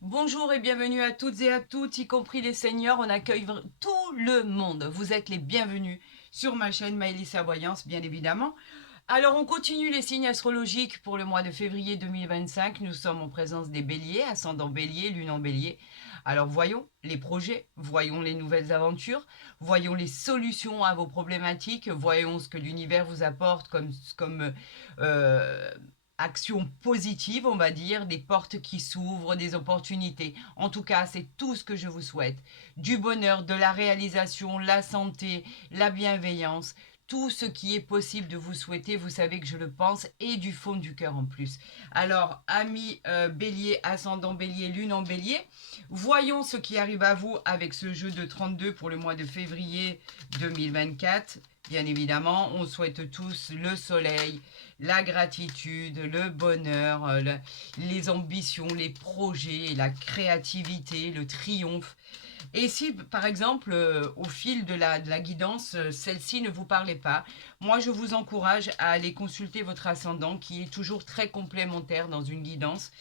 Bonjour et bienvenue à toutes et à tous, y compris les seniors. On accueille tout le monde. Vous êtes les bienvenus sur ma chaîne Maëlys Voyance, bien évidemment. Alors, on continue les signes astrologiques pour le mois de février 2025. Nous sommes en présence des béliers, ascendant bélier, lune en bélier. Alors, voyons les projets, voyons les nouvelles aventures, voyons les solutions à vos problématiques, voyons ce que l'univers vous apporte comme euh, action positive, on va dire, des portes qui s'ouvrent, des opportunités. En tout cas, c'est tout ce que je vous souhaite. Du bonheur, de la réalisation, la santé, la bienveillance, tout ce qui est possible de vous souhaiter, vous savez que je le pense, et du fond du cœur en plus. Alors, amis bélier, ascendant bélier, lune en bélier, voyons ce qui arrive à vous avec ce jeu de 32 pour le mois de février 2024. Bien évidemment, on souhaite tous le soleil, la gratitude, le bonheur, les ambitions, les projets, la créativité, le triomphe. Et si, par exemple, au fil de la guidance, celle-ci ne vous parlait pas, moi, je vous encourage à aller consulter votre ascendant qui est toujours très complémentaire dans une guidance.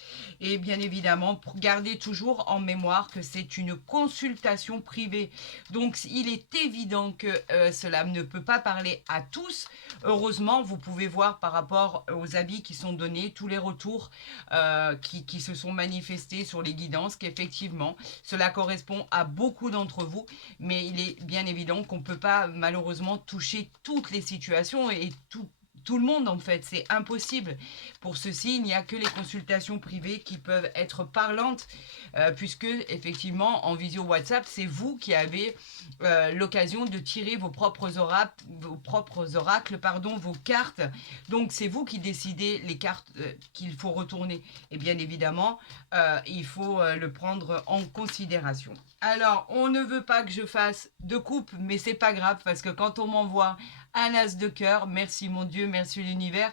Et bien évidemment, gardez toujours en mémoire que c'est une consultation privée. Donc, il est évident que cela ne peut pas parler à tous. Heureusement, vous pouvez voir par rapport aux avis qui sont donnés, tous les retours qui se sont manifestés sur les guidances, qu'effectivement, cela correspond à beaucoup d'entre vous, mais il est bien évident qu'on ne peut pas malheureusement toucher toutes les situations et tout le monde en fait, c'est impossible. Pour ceci, il n'y a que les consultations privées qui peuvent être parlantes, puisque effectivement en visio WhatsApp, c'est vous qui avez l'occasion de tirer vos propres oracles, pardon, vos cartes. Donc c'est vous qui décidez les cartes qu'il faut retourner. Et bien évidemment, il faut le prendre en considération. Alors, on ne veut pas que je fasse de coupe, mais c'est pas grave parce que quand on m'envoie un as de cœur, merci mon Dieu, merci l'univers,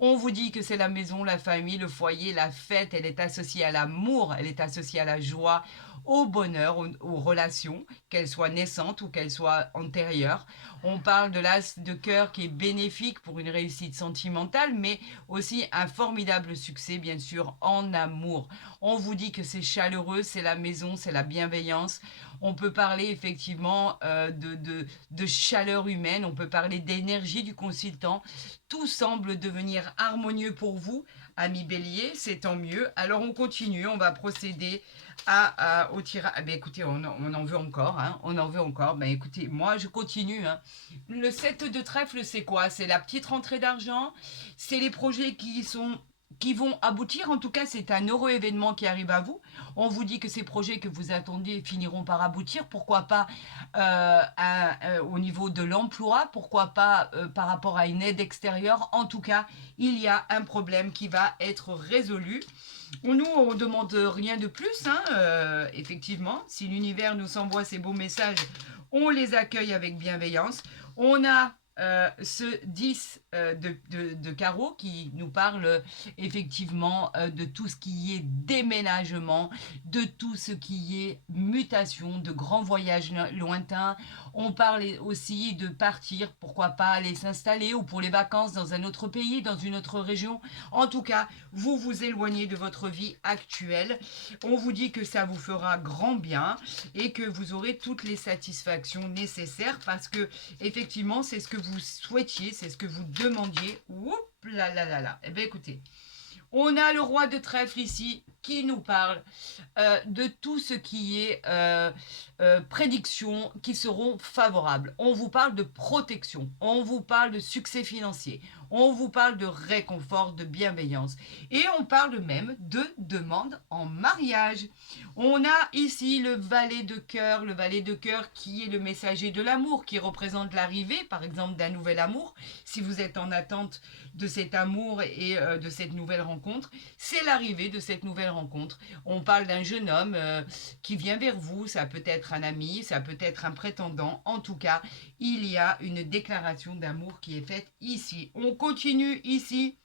on vous dit que c'est la maison, la famille, le foyer, la fête, elle est associée à l'amour, elle est associée à la joie, au bonheur, aux relations, qu'elles soient naissantes ou qu'elles soient antérieures. On parle de l'as de cœur qui est bénéfique pour une réussite sentimentale, mais aussi un formidable succès, bien sûr, en amour. On vous dit que c'est chaleureux, c'est la maison, c'est la bienveillance. On peut parler effectivement de chaleur humaine, on peut parler d'énergie du consultant. Tout semble devenir harmonieux pour vous, amis bélier, c'est tant mieux. Alors on continue, on va procéder au tirage. Ah, ben, écoutez, on en veut encore, hein, on en veut encore. Ben, écoutez, moi je continue. Hein. Le 7 de trèfle, c'est quoi? C'est la petite rentrée d'argent, c'est les projets qui vont aboutir. En tout cas, c'est un heureux événement qui arrive à vous. On vous dit que ces projets que vous attendez finiront par aboutir. Pourquoi pas au niveau de l'emploi? Pourquoi pas par rapport à une aide extérieure? En tout cas, il y a un problème qui va être résolu. Nous, on ne demande rien de plus, hein, effectivement. Si l'univers nous envoie ces beaux messages, on les accueille avec bienveillance. On a ce 10 de carreau qui nous parle effectivement de tout ce qui est déménagement, de tout ce qui est mutation, de grands voyages lointains. On parle aussi de partir, pourquoi pas aller s'installer ou pour les vacances dans un autre pays, dans une autre région. En tout cas, vous vous éloignez de votre vie actuelle. On vous dit que ça vous fera grand bien et que vous aurez toutes les satisfactions nécessaires parce que effectivement, c'est ce que vous souhaitiez, c'est ce que vous demandiez. Oups là là là là. Eh bien écoutez, on a le roi de trèfle ici qui nous parle de tout ce qui est prédictions qui seront favorables. On vous parle de protection, on vous parle de succès financier, on vous parle de réconfort, de bienveillance et on parle même de demande en mariage. On a ici le valet de cœur qui est le messager de l'amour, qui représente l'arrivée par exemple d'un nouvel amour. Si vous êtes en attente de cet amour et de cette nouvelle rencontre, c'est l'arrivée de cette nouvelle rencontre. On parle d'un jeune homme qui vient vers vous, ça peut être un ami, ça peut être un prétendant. En tout cas, il y a une déclaration d'amour qui est faite ici. On continue ici.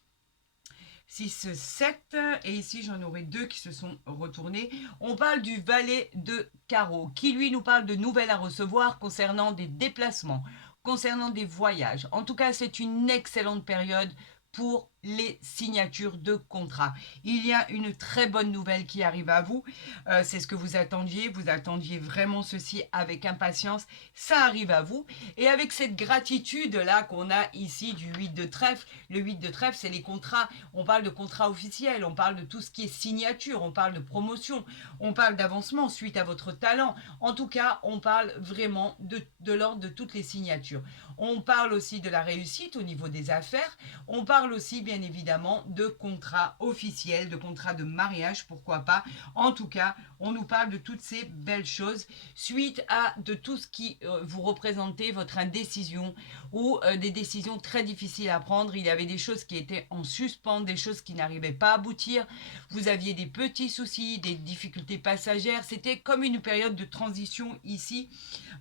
6, 7, et ici j'en aurai deux qui se sont retournés. On parle du valet de carreau, qui lui nous parle de nouvelles à recevoir concernant des déplacements, concernant des voyages. En tout cas, c'est une excellente période pour les signatures de contrat. Il y a une très bonne nouvelle qui arrive à vous. C'est ce que vous attendiez vraiment ceci avec impatience. Ça arrive à vous. Et avec cette gratitude-là qu'on a ici du 8 de trèfle, le 8 de trèfle, c'est les contrats. On parle de contrats officiels, on parle de tout ce qui est signature, on parle de promotion, on parle d'avancement suite à votre talent. En tout cas, on parle vraiment de l'ordre de toutes les signatures. On parle aussi de la réussite au niveau des affaires. On parle aussi, bien évidemment, de contrats officiels, de contrats de mariage, pourquoi pas. En tout cas, on nous parle de toutes ces belles choses suite à de tout ce qui vous représentez, votre indécision ou des décisions très difficiles à prendre. Il y avait des choses qui étaient en suspens, des choses qui n'arrivaient pas à aboutir. Vous aviez des petits soucis, des difficultés passagères. C'était comme une période de transition ici.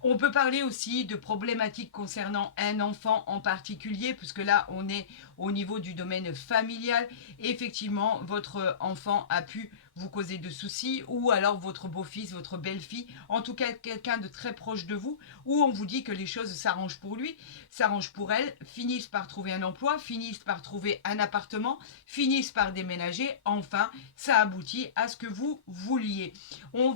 On peut parler aussi de problématiques concernant un enfant en particulier, puisque là, on est au niveau du domaine familial. Et effectivement, votre enfant a pu vous causer de soucis, ou alors votre beau-fils, votre belle-fille, en tout cas quelqu'un de très proche de vous, où on vous dit que les choses s'arrangent pour lui, s'arrangent pour elle, finissent par trouver un emploi, finissent par trouver un appartement, finissent par déménager, enfin, ça aboutit à ce que vous vouliez. On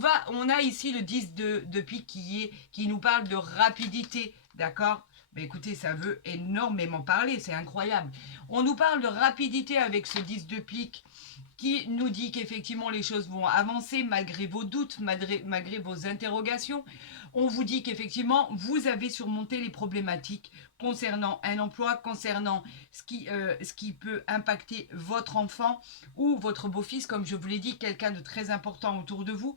a ici le 10 de pique qui nous parle de rapidité, d'accord ? Mais écoutez, ça veut énormément parler, c'est incroyable. On nous parle de rapidité avec ce 10 de pique qui nous dit qu'effectivement les choses vont avancer malgré vos doutes, malgré vos interrogations. On vous dit qu'effectivement vous avez surmonté les problématiques concernant un emploi, concernant ce qui peut impacter votre enfant ou votre beau-fils, comme je vous l'ai dit, quelqu'un de très important autour de vous.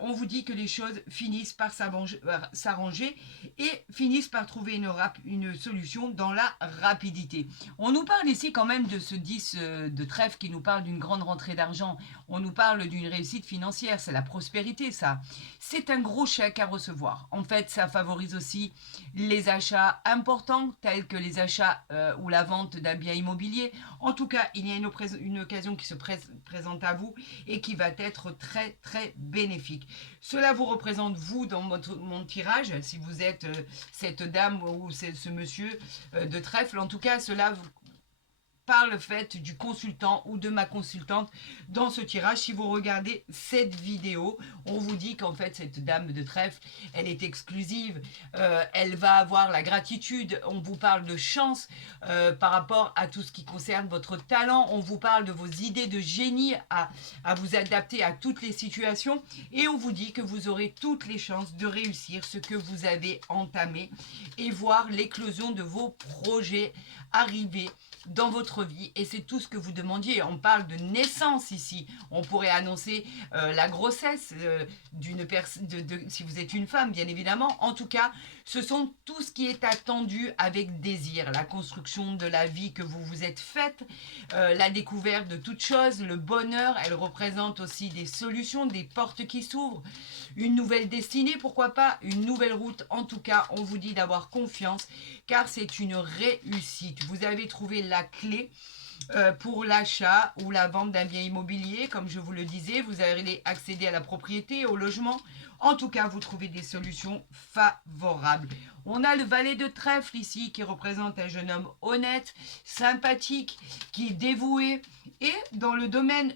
On vous dit que les choses finissent par s'arranger et finissent par trouver une solution dans la rapidité. On nous parle ici quand même de ce 10 de trèfle qui nous parle d'une grande rentrée d'argent. On nous parle d'une réussite financière, c'est la prospérité ça. C'est un gros chèque à recevoir. En fait, ça favorise aussi les achats importants tels que les achats ou la vente d'un bien immobilier. En tout cas, il y a une occasion qui se présente à vous et qui va être très très bénéfique. Cela vous représente vous dans mon tirage, si vous êtes cette dame ou ce monsieur de trèfle. En tout cas, cela vous par le fait du consultant ou de ma consultante dans ce tirage. Si vous regardez cette vidéo, on vous dit qu'en fait cette dame de trèfle, elle est exclusive, elle va avoir la gratitude, on vous parle de chance par rapport à tout ce qui concerne votre talent, on vous parle de vos idées de génie à vous adapter à toutes les situations et on vous dit que vous aurez toutes les chances de réussir ce que vous avez entamé et voir l'éclosion de vos projets arriver dans votre vie et c'est tout ce que vous demandiez. On parle de naissance ici. On pourrait annoncer la grossesse d'une personne, si vous êtes une femme, bien évidemment. En tout cas, ce sont tout ce qui est attendu avec désir. La construction de la vie que vous vous êtes faite, la découverte de toutes choses, le bonheur. Elle représente aussi des solutions, des portes qui s'ouvrent, une nouvelle destinée, pourquoi pas, une nouvelle route. En tout cas, on vous dit d'avoir confiance car c'est une réussite. Vous avez trouvé la clé pour l'achat ou la vente d'un bien immobilier, comme je vous le disais, vous allez accéder à la propriété, au logement. En tout cas, vous trouvez des solutions favorables. On a le valet de trèfle ici qui représente un jeune homme honnête, sympathique, qui est dévoué. Et dans le domaine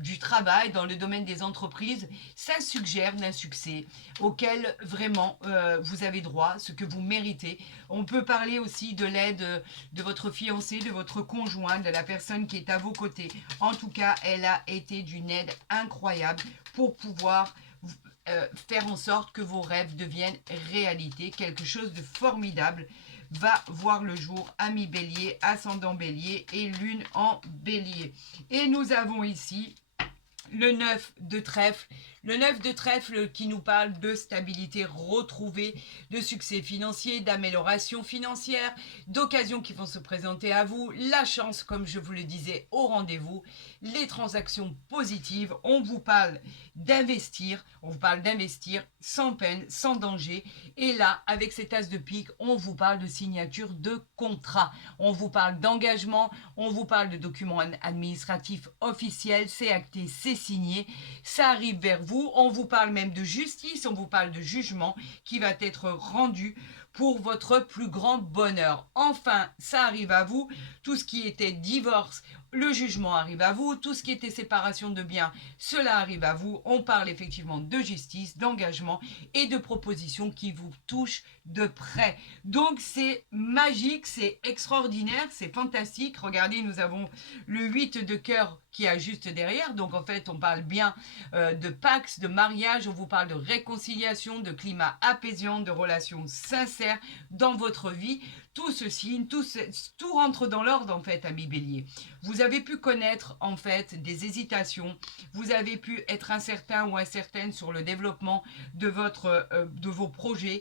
du travail, dans le domaine des entreprises, ça suggère d'un succès auquel vraiment vous avez droit, ce que vous méritez. On peut parler aussi de l'aide de votre fiancé, de votre conjoint, de la personne qui est à vos côtés. En tout cas, elle a été d'une aide incroyable pour pouvoir faire en sorte que vos rêves deviennent réalité. Quelque chose de formidable va voir le jour, ami bélier, ascendant bélier et lune en bélier. Et nous avons ici le 9 de trèfle. Le 9 de trèfle qui nous parle de stabilité retrouvée, de succès financier, d'amélioration financière, d'occasions qui vont se présenter à vous, la chance, comme je vous le disais, au rendez-vous, les transactions positives. On vous parle d'investir, sans peine, sans danger. Et là, avec cet as de pique, on vous parle de signature de contrat. On vous parle d'engagement, on vous parle de documents administratifs officiels, c'est acté, c'est signé, ça arrive vers vous. On vous parle même de justice, on vous parle de jugement qui va être rendu pour votre plus grand bonheur. Enfin, ça arrive à vous. Tout ce qui était divorce, le jugement arrive à vous. Tout ce qui était séparation de biens, cela arrive à vous. On parle effectivement de justice, d'engagement et de propositions qui vous touchent de près. Donc c'est magique, c'est extraordinaire, c'est fantastique. Regardez, nous avons le 8 de cœur qui est juste derrière. Donc en fait, on parle bien de pax, de mariage, on vous parle de réconciliation, de climat apaisant, de relations sincères dans votre vie. Tout ceci, tout rentre dans l'ordre en fait, amis bélier. Vous avez pu connaître en fait des hésitations, vous avez pu être incertain ou incertaine sur le développement de vos projets,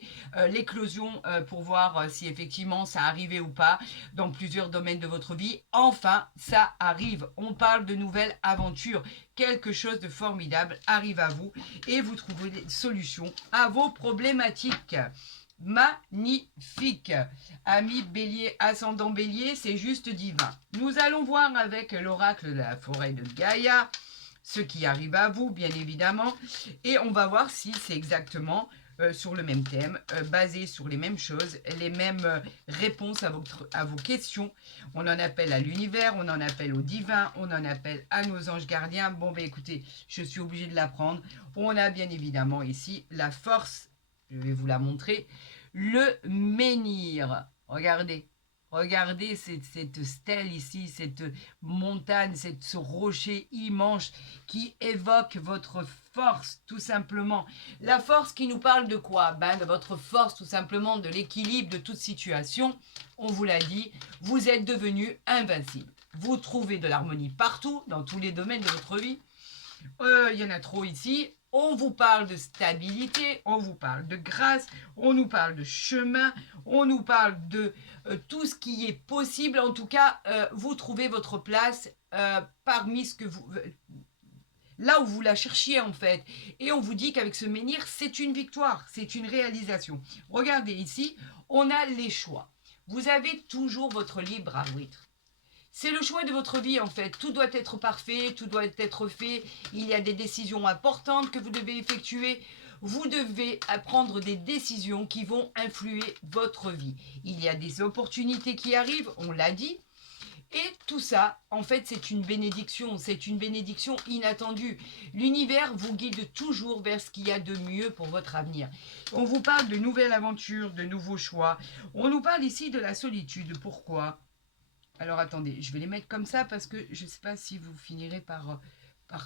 l'éclosion pour voir si effectivement ça arrivait ou pas dans plusieurs domaines de votre vie. Enfin, ça arrive. On parle de nouvelles aventures. Quelque chose de formidable arrive à vous et vous trouvez des solutions à vos problématiques. Magnifique. Amis bélier, ascendant bélier, c'est juste divin. Nous allons voir avec l'oracle de la forêt de Gaïa ce qui arrive à vous, bien évidemment. Et on va voir si c'est exactement sur le même thème, basé sur les mêmes choses, les mêmes réponses à vos questions. On en appelle à l'univers, on en appelle au divin, on en appelle à nos anges gardiens. Bon, ben écoutez, je suis obligée de l'apprendre. On a bien évidemment ici la force, je vais vous la montrer, le menhir. Regardez. Regardez cette stèle ici, cette montagne, ce rocher immense qui évoque votre force, tout simplement. La force qui nous parle de quoi? De votre force, tout simplement, de l'équilibre de toute situation. On vous l'a dit, vous êtes devenu invincible. Vous trouvez de l'harmonie partout, dans tous les domaines de votre vie. Il y en a trop ici. On vous parle de stabilité, on vous parle de grâce, on nous parle de chemin, on nous parle de tout ce qui est possible. En tout cas, vous trouvez votre place parmi ce que vous... là où vous la cherchiez en fait. Et on vous dit qu'avec ce menhir, c'est une victoire, c'est une réalisation. Regardez ici, on a les choix. Vous avez toujours votre libre arbitre. C'est le choix de votre vie en fait. Tout doit être parfait, tout doit être fait. Il y a des décisions importantes que vous devez effectuer. Vous devez prendre des décisions qui vont influer votre vie. Il y a des opportunités qui arrivent, on l'a dit. Et tout ça, en fait, c'est une bénédiction inattendue. L'univers vous guide toujours vers ce qu'il y a de mieux pour votre avenir. On vous parle de nouvelles aventures, de nouveaux choix. On nous parle ici de la solitude. Pourquoi ? Alors attendez, je vais les mettre comme ça parce que je ne sais pas si vous finirez par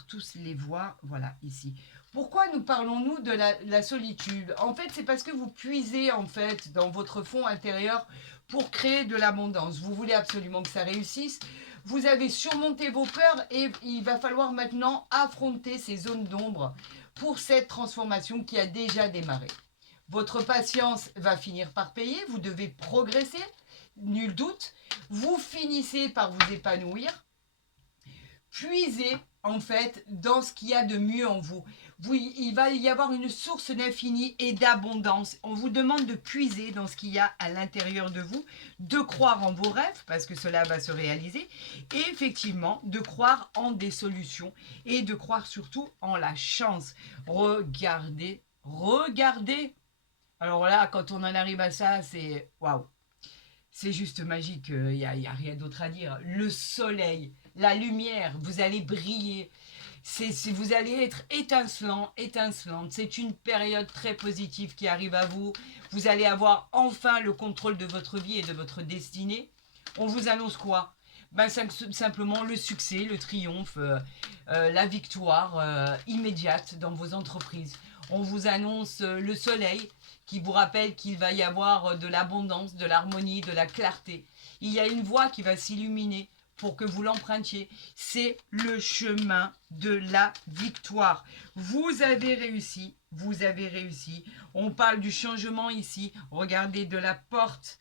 tous les voir. Voilà, ici. Pourquoi nous parlons-nous de la solitude? En fait, c'est parce que vous puisez en fait dans votre fond intérieur pour créer de l'abondance. Vous voulez absolument que ça réussisse. Vous avez surmonté vos peurs et il va falloir maintenant affronter ces zones d'ombre pour cette transformation qui a déjà démarré. Votre patience va finir par payer. Vous devez progresser. Nul doute, vous finissez par vous épanouir, puisez en fait dans ce qu'il y a de mieux en vous. Il va y avoir une source d'infini et d'abondance. On vous demande de puiser dans ce qu'il y a à l'intérieur de vous, de croire en vos rêves, parce que cela va se réaliser, et effectivement de croire en des solutions et de croire surtout en la chance. Regardez, regardez. Alors là, quand on en arrive à ça, c'est waouh. C'est juste magique, il n'y a rien d'autre à dire. Le soleil, la lumière, vous allez briller. Vous allez être étincelant, étincelante. C'est une période très positive qui arrive à vous. Vous allez avoir enfin le contrôle de votre vie et de votre destinée. On vous annonce quoi? Simplement le succès, le triomphe, la victoire immédiate dans vos entreprises. On vous annonce le soleil, qui vous rappelle qu'il va y avoir de l'abondance, de l'harmonie, de la clarté. Il y a une voie qui va s'illuminer pour que vous l'empruntiez. C'est le chemin de la victoire. Vous avez réussi, vous avez réussi. On parle du changement ici. Regardez de la porte.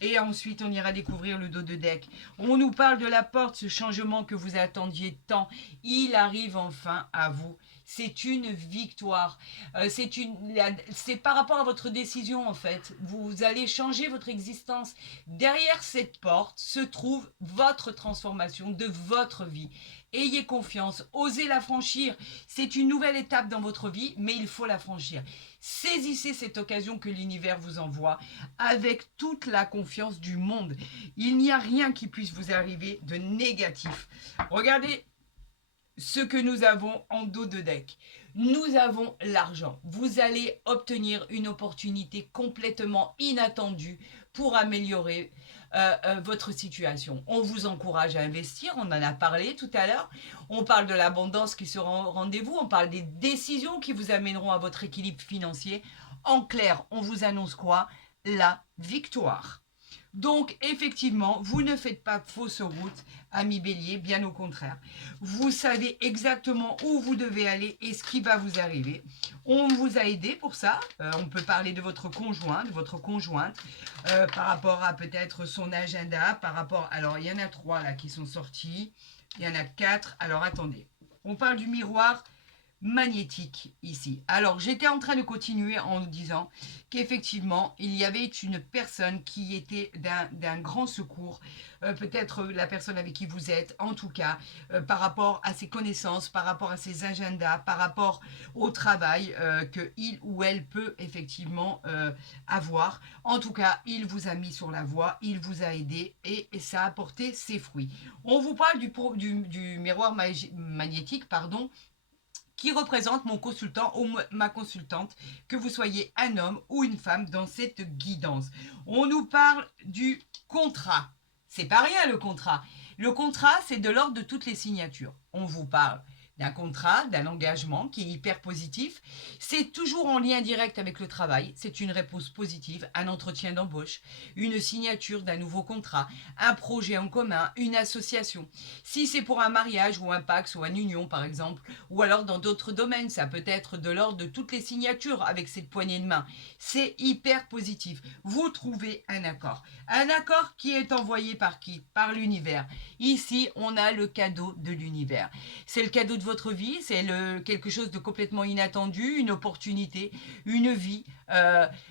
Et ensuite, on ira découvrir le dos de deck. On nous parle de la porte, ce changement que vous attendiez tant. Il arrive enfin à vous. C'est une victoire. C'est par rapport à votre décision, en fait. Vous allez changer votre existence. Derrière cette porte se trouve votre transformation de votre vie. Ayez confiance, osez la franchir. C'est une nouvelle étape dans votre vie, mais il faut la franchir. Saisissez cette occasion que l'univers vous envoie avec toute la confiance du monde. Il n'y a rien qui puisse vous arriver de négatif. Regardez ce que nous avons en dos de deck. Nous avons l'argent. Vous allez obtenir une opportunité complètement inattendue pour améliorer votre situation. On vous encourage à investir, on en a parlé tout à l'heure. On parle de l'abondance qui sera au rendez-vous, on parle des décisions qui vous amèneront à votre équilibre financier. En clair, on vous annonce quoi? La victoire. Donc, effectivement, vous ne faites pas fausse route, ami Bélier, bien au contraire. Vous savez exactement où vous devez aller et ce qui va vous arriver. On vous a aidé pour ça. On peut parler de votre conjoint, de votre conjointe, par rapport à peut-être son agenda, par rapport... Alors, il y en a 3 là qui sont sortis. Il y en a 4. Alors, attendez. On parle du miroir magnétique ici. Alors, j'étais en train de continuer en nous disant qu'effectivement, il y avait une personne qui était d'un grand secours, peut-être la personne avec qui vous êtes, en tout cas, par rapport à ses connaissances, par rapport à ses agendas, par rapport au travail que il ou elle peut effectivement avoir. En tout cas, il vous a mis sur la voie, il vous a aidé et ça a apporté ses fruits. On vous parle du miroir magnétique, pardon, qui représente mon consultant ou ma consultante, que vous soyez un homme ou une femme dans cette guidance. On nous parle du contrat. C'est pas rien le contrat. Le contrat, c'est de l'ordre de toutes les signatures. On vous parle d'un contrat, d'un engagement qui est hyper positif. C'est toujours en lien direct avec le travail. C'est une réponse positive, un entretien d'embauche, une signature d'un nouveau contrat, un projet en commun, une association. Si c'est pour un mariage ou un Pacs ou une union par exemple, ou alors dans d'autres domaines, ça peut être de l'ordre de toutes les signatures avec cette poignée de main. C'est hyper positif. Vous trouvez un accord. Un accord qui est envoyé par qui? Par l'univers. Ici, on a le cadeau de l'univers. C'est le cadeau de votre vie, c'est quelque chose de complètement inattendu, une opportunité, une vie,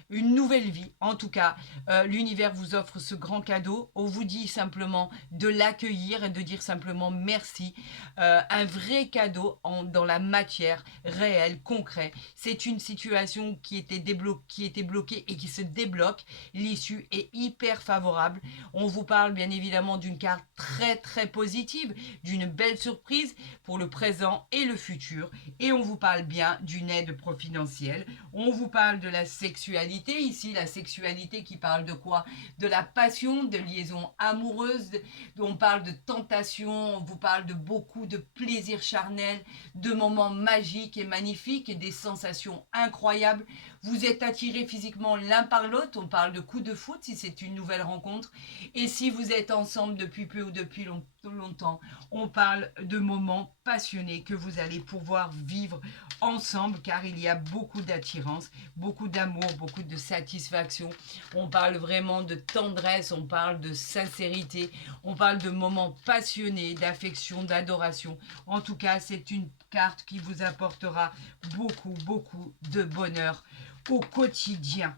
une nouvelle vie. En tout cas, l'univers vous offre ce grand cadeau. On vous dit simplement de l'accueillir et de dire simplement merci. Un vrai cadeau dans la matière réelle, concret. C'est une situation qui était bloquée et qui se débloque. L'issue est hyper favorable. On vous parle bien évidemment d'une carte très très positive, d'une belle surprise pour le présent et le futur. Et on vous parle bien d'une aide providentielle. On vous parle de la sexualité ici, la sexualité qui parle de quoi? De la passion, de liaison amoureuse. On parle de tentation, on vous parle de beaucoup de plaisir charnel, de moments magiques et magnifiques et des sensations incroyables. Vous êtes attirés physiquement l'un par l'autre. On parle de coup de foot si c'est une nouvelle rencontre. Et si vous êtes ensemble depuis peu ou depuis longtemps, on parle de moments passionnés que vous allez pouvoir vivre ensemble car il y a beaucoup d'attirance, beaucoup d'amour, beaucoup de satisfaction. On parle vraiment de tendresse, on parle de sincérité, on parle de moments passionnés, d'affection, d'adoration. En tout cas, c'est une carte qui vous apportera beaucoup, beaucoup de bonheur au quotidien.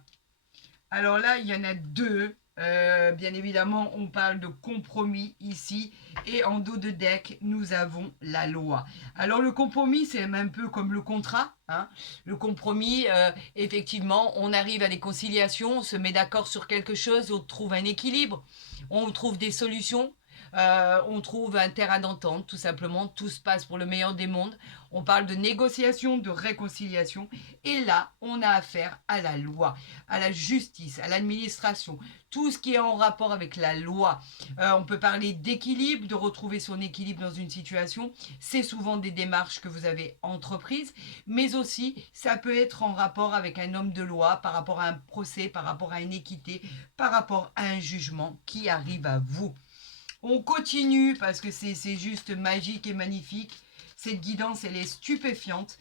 Alors là, il y en a 2. Bien évidemment, on parle de compromis ici. Et en dos de deck, nous avons la loi. Alors le compromis, c'est un peu comme le contrat. Hein. Le compromis, effectivement, on arrive à des conciliations, on se met d'accord sur quelque chose, on trouve un équilibre, on trouve des solutions. On trouve un terrain d'entente, tout simplement. Tout se passe pour le meilleur des mondes. On parle de négociation, de réconciliation. Et là, on a affaire à la loi, à la justice, à l'administration. Tout ce qui est en rapport avec la loi. On peut parler d'équilibre, de retrouver son équilibre dans une situation. C'est souvent des démarches que vous avez entreprises. Mais aussi, ça peut être en rapport avec un homme de loi, par rapport à un procès, par rapport à une équité, par rapport à un jugement qui arrive à vous. On continue parce que c'est juste magique et magnifique. Cette guidance, elle est stupéfiante.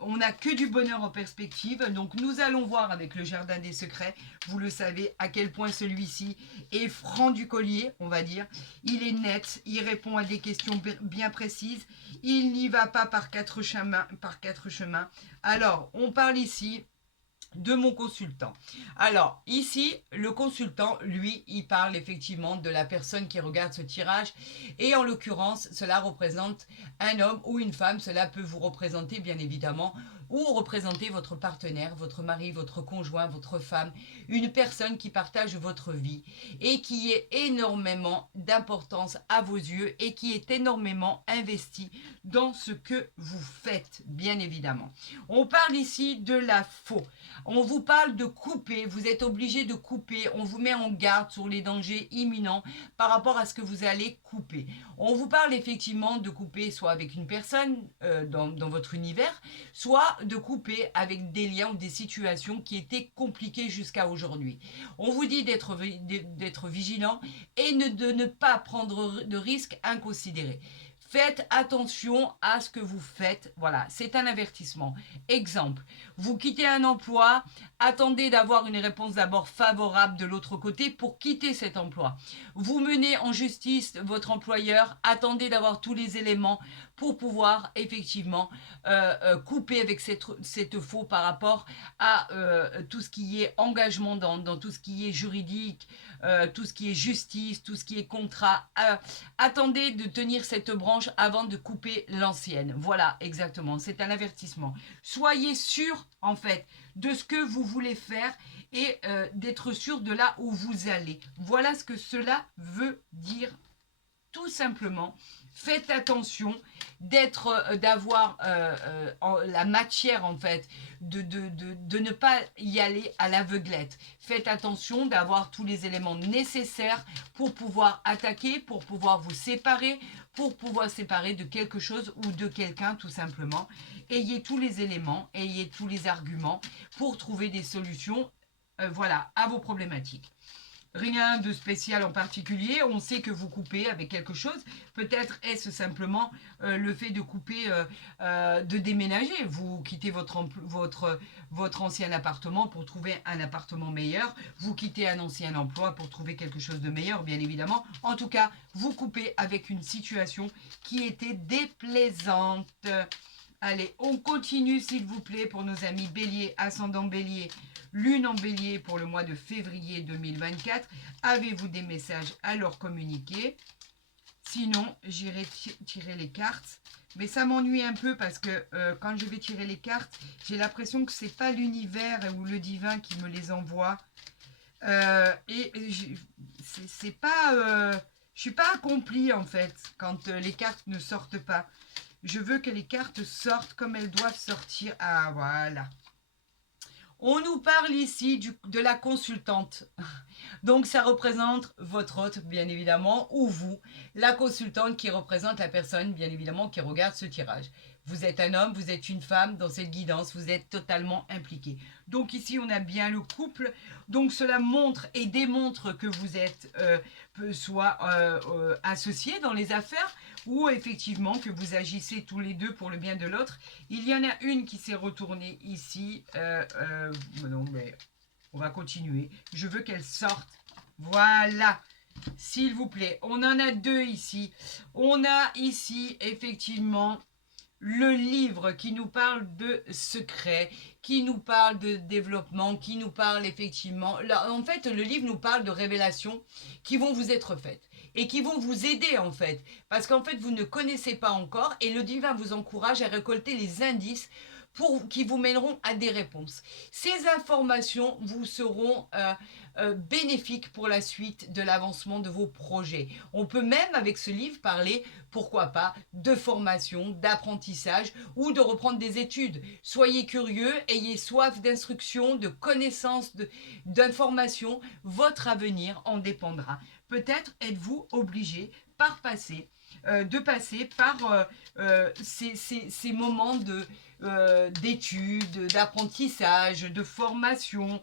On n'a que du bonheur en perspective. Donc, nous allons voir avec le Jardin des Secrets, vous le savez, à quel point celui-ci est franc du collier, on va dire. Il est net, il répond à des questions bien précises. Il n'y va pas par quatre chemins. Alors, on parle ici de mon consultant. Alors, ici, le consultant, lui, il parle effectivement de la personne qui regarde ce tirage. Et en l'occurrence, cela représente un homme ou une femme. Cela peut vous représenter, bien évidemment, ou représenter votre partenaire, votre mari, votre conjoint, votre femme, une personne qui partage votre vie et qui est énormément d'importance à vos yeux et qui est énormément investi dans ce que vous faites, bien évidemment. On parle ici de la faux. On vous parle de couper, vous êtes obligé de couper, on vous met en garde sur les dangers imminents par rapport à ce que vous allez couper. On vous parle effectivement de couper soit avec une personne dans votre univers, soit de couper avec des liens ou des situations qui étaient compliquées jusqu'à aujourd'hui. On vous dit d'être vigilant et de ne pas prendre de risques inconsidérés. Faites attention à ce que vous faites. Voilà, c'est un avertissement. Exemple, vous quittez un emploi, attendez d'avoir une réponse d'abord favorable de l'autre côté pour quitter cet emploi. Vous menez en justice votre employeur, attendez d'avoir tous les éléments pour pouvoir effectivement couper avec cette faux par rapport à tout ce qui est engagement dans tout ce qui est juridique, tout ce qui est justice, tout ce qui est contrat. Attendez de tenir cette branche avant de couper l'ancienne. Voilà, exactement, c'est un avertissement. Soyez sûr, en fait, de ce que vous voulez faire et d'être sûr de là où vous allez. Voilà ce que cela veut dire, tout simplement. Faites attention d'avoir la matière, en fait, de ne pas y aller à l'aveuglette. Faites attention d'avoir tous les éléments nécessaires pour pouvoir attaquer, pour pouvoir vous séparer, pour pouvoir séparer de quelque chose ou de quelqu'un, tout simplement. Ayez tous les éléments, ayez tous les arguments pour trouver des solutions voilà, à vos problématiques. Rien de spécial en particulier, on sait que vous coupez avec quelque chose. Peut-être est-ce simplement le fait de couper, de déménager. Vous quittez votre ancien appartement pour trouver un appartement meilleur. Vous quittez un ancien emploi pour trouver quelque chose de meilleur, bien évidemment. En tout cas, vous coupez avec une situation qui était déplaisante. Allez, on continue s'il vous plaît pour nos amis Bélier, ascendant Bélier, Lune en Bélier pour le mois de février 2024. Avez-vous des messages à leur communiquer? Sinon, j'irai tirer les cartes. Mais ça m'ennuie un peu parce que quand je vais tirer les cartes, j'ai l'impression que ce n'est pas l'univers ou le divin qui me les envoie. Et c'est pas... je suis pas accomplie en fait quand les cartes ne sortent pas. Je veux que les cartes sortent comme elles doivent sortir. Ah, voilà. On nous parle ici de la consultante. Donc, ça représente votre hôte, bien évidemment, ou vous, la consultante qui représente la personne, bien évidemment, qui regarde ce tirage. Vous êtes un homme, vous êtes une femme, dans cette guidance, vous êtes totalement impliqué. Donc ici, on a bien le couple. Donc cela montre et démontre que vous êtes soit associés dans les affaires ou effectivement que vous agissez tous les deux pour le bien de l'autre. Il y en a une qui s'est retournée ici. Non, mais on va continuer. Je veux qu'elle sorte. Voilà. S'il vous plaît. On en a deux ici. On a ici, effectivement, le livre qui nous parle de secrets, qui nous parle de développement, qui nous parle effectivement... Là, en fait, le livre nous parle de révélations qui vont vous être faites et qui vont vous aider en fait. Parce qu'en fait, vous ne connaissez pas encore et le divin vous encourage à récolter les indices qui vous mèneront à des réponses. Ces informations vous seront bénéfiques pour la suite de l'avancement de vos projets. On peut même avec ce livre parler, pourquoi pas, de formation, d'apprentissage ou de reprendre des études. Soyez curieux, ayez soif d'instruction, de connaissances, d'informations. Votre avenir en dépendra. Peut-être êtes-vous obligé de passer par ces moments d'études, d'apprentissage, de formation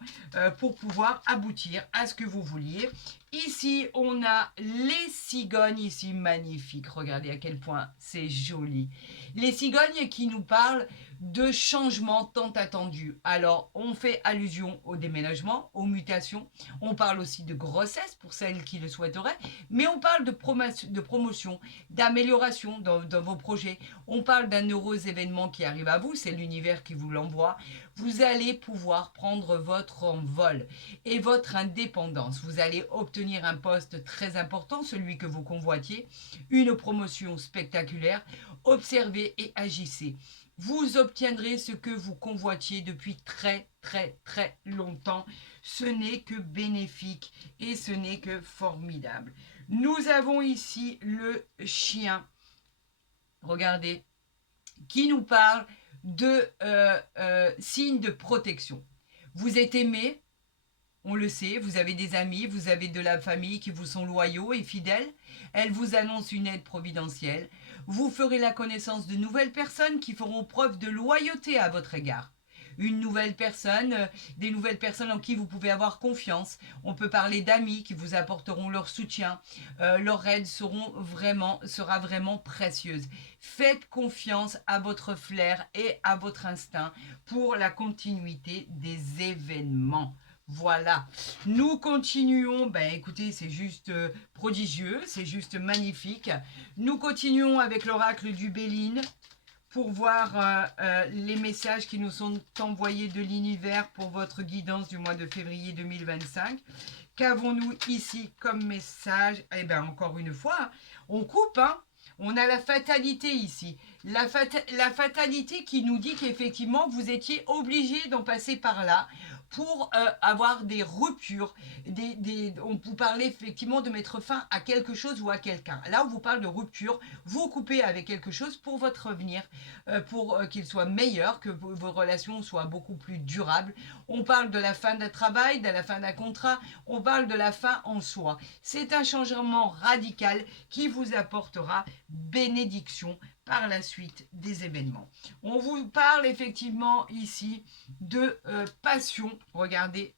pour pouvoir aboutir à ce que vous vouliez. Ici, on a les cigognes, ici, magnifiques. Regardez à quel point c'est joli. Les cigognes qui nous parlent de changements tant attendus. Alors, on fait allusion au déménagement, aux mutations. On parle aussi de grossesse pour celles qui le souhaiteraient, mais on parle de promotion, d'amélioration dans vos projets. On parle d'un heureux événement qui arrive à vous, c'est l'univers qui vous l'envoie. Vous allez pouvoir prendre votre envol et votre indépendance. Vous allez obtenir un poste très important, celui que vous convoitiez, une promotion spectaculaire. Observez et agissez. Vous obtiendrez ce que vous convoitiez depuis très longtemps. Ce n'est que bénéfique et ce n'est que formidable. Nous avons ici le chien. Regardez, qui nous parle de signes de protection. Vous êtes aimé, on le sait, vous avez des amis, vous avez de la famille qui vous sont loyaux et fidèles. Elle vous annonce une aide providentielle. Vous ferez la connaissance de nouvelles personnes qui feront preuve de loyauté à votre égard. Une nouvelle personne, des nouvelles personnes en qui vous pouvez avoir confiance. On peut parler d'amis qui vous apporteront leur soutien. Leur aide sera vraiment précieuse. Faites confiance à votre flair et à votre instinct pour la continuité des événements. Voilà, nous continuons, ben écoutez, c'est juste prodigieux, c'est juste magnifique. Nous continuons avec l'oracle du Béline pour voir les messages qui nous sont envoyés de l'univers pour votre guidance du mois de février 2025. Qu'avons-nous ici comme message? Eh bien, encore une fois, on coupe, hein. On a la fatalité ici. La fatalité qui nous dit qu'effectivement, vous étiez obligé d'en passer par là pour avoir des ruptures. On vous parlait effectivement de mettre fin à quelque chose ou à quelqu'un. Là, on vous parle de rupture. Vous coupez avec quelque chose pour votre avenir, pour qu'il soit meilleur, que vos relations soient beaucoup plus durables. On parle de la fin d'un travail, de la fin d'un contrat. On parle de la fin en soi. C'est un changement radical qui vous apportera bénédiction par la suite des événements. On vous parle effectivement ici de passion. Regardez,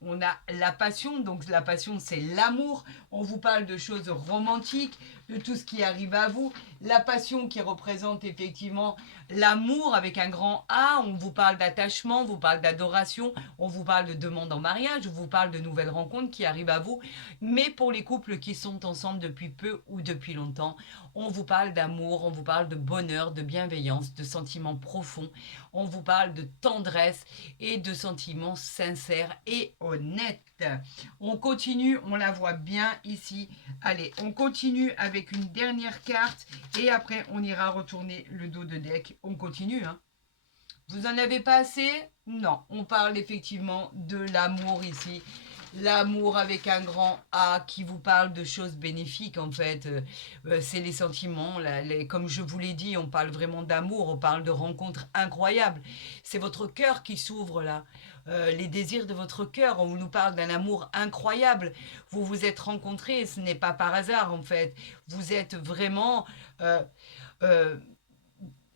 on a la passion, donc la passion c'est l'amour. On vous parle de choses romantiques, de tout ce qui arrive à vous. La passion qui représente effectivement l'amour avec un grand A. On vous parle d'attachement, on vous parle d'adoration, on vous parle de demande en mariage, on vous parle de nouvelles rencontres qui arrivent à vous. Mais pour les couples qui sont ensemble depuis peu ou depuis longtemps, on vous parle d'amour, on vous parle de bonheur, de bienveillance, de sentiments profonds. On vous parle de tendresse et de sentiments sincères et honnêtes. On continue, on la voit bien ici. Allez, on continue avec une dernière carte et après on ira retourner le dos de deck. On continue, hein. Vous en avez pas assez? Non, on parle effectivement de l'amour ici. L'amour avec un grand A qui vous parle de choses bénéfiques en fait. C'est les sentiments, comme je vous l'ai dit, on parle vraiment d'amour, on parle de rencontres incroyables. C'est votre cœur qui s'ouvre là. Les désirs de votre cœur, on nous parle d'un amour incroyable. Vous vous êtes rencontrés, ce n'est pas par hasard en fait. Vous êtes vraiment...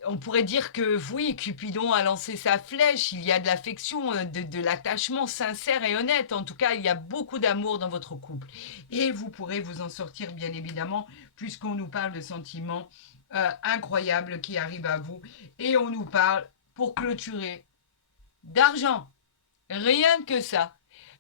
on pourrait dire que oui, Cupidon a lancé sa flèche, il y a de l'affection, de l'attachement sincère et honnête. En tout cas, il y a beaucoup d'amour dans votre couple. Et vous pourrez vous en sortir, bien évidemment, puisqu'on nous parle de sentiments incroyables qui arrivent à vous. Et on nous parle, pour clôturer, d'argent. Rien que ça.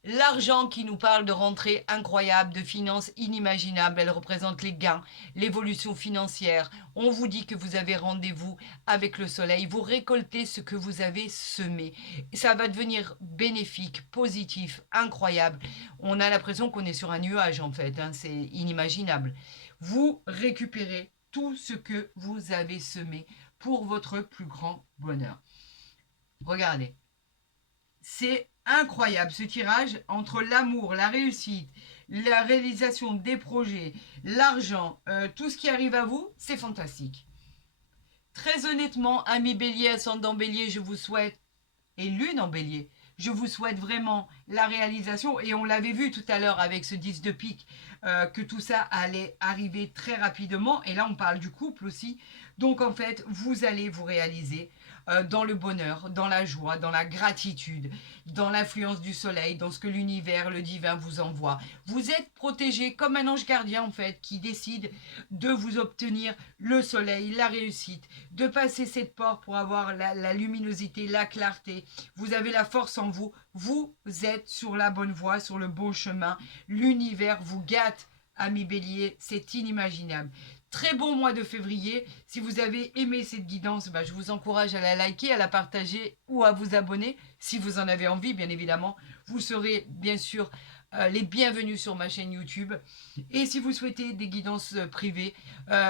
L'argent qui nous parle de rentrées incroyables, de finances inimaginables, elle représente les gains, l'évolution financière. On vous dit que vous avez rendez-vous avec le soleil, vous récoltez ce que vous avez semé. Ça va devenir bénéfique, positif, incroyable. On a l'impression qu'on est sur un nuage en fait, hein, c'est inimaginable. Vous récupérez tout ce que vous avez semé pour votre plus grand bonheur. Regardez. C'est incroyable ce tirage entre l'amour, la réussite, la réalisation des projets, l'argent, tout ce qui arrive à vous, c'est fantastique. Très honnêtement, amis bélier, ascendant bélier, je vous souhaite, et lune en bélier, je vous souhaite vraiment la réalisation. Et on l'avait vu tout à l'heure avec ce 10 de pique, que tout ça allait arriver très rapidement. Et là, on parle du couple aussi. Donc, en fait, vous allez vous réaliser dans le bonheur, dans la joie, dans la gratitude, dans l'influence du soleil, dans ce que l'univers, le divin vous envoie. Vous êtes protégé comme un ange gardien en fait qui décide de vous obtenir le soleil, la réussite, de passer cette porte pour avoir la luminosité, la clarté. Vous avez la force en vous. Vous êtes sur la bonne voie, sur le bon chemin. L'univers vous gâte, amis bélier, c'est inimaginable. Très bon mois de février. Si vous avez aimé cette guidance, je vous encourage à la liker, à la partager ou à vous abonner. Si vous en avez envie, bien évidemment. Vous serez bien sûr les bienvenus sur ma chaîne YouTube. Et si vous souhaitez des guidances privées,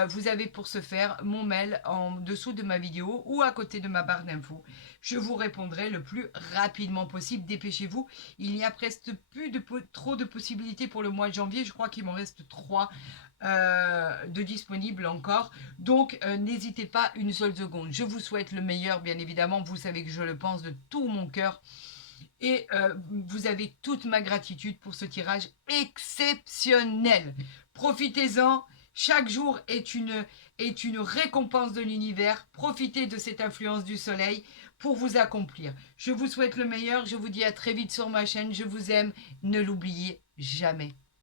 vous avez pour ce faire mon mail en dessous de ma vidéo ou à côté de ma barre d'infos. Je vous répondrai le plus rapidement possible. Dépêchez-vous. Il n'y a presque plus trop de possibilités pour le mois de janvier. Je crois qu'il m'en reste 3 de disponibles encore. Donc, n'hésitez pas une seule seconde. Je vous souhaite le meilleur, bien évidemment. Vous savez que je le pense de tout mon cœur. Et vous avez toute ma gratitude pour ce tirage exceptionnel. Profitez-en. Chaque jour est une récompense de l'univers. Profitez de cette influence du soleil pour vous accomplir. Je vous souhaite le meilleur. Je vous dis à très vite sur ma chaîne. Je vous aime. Ne l'oubliez jamais.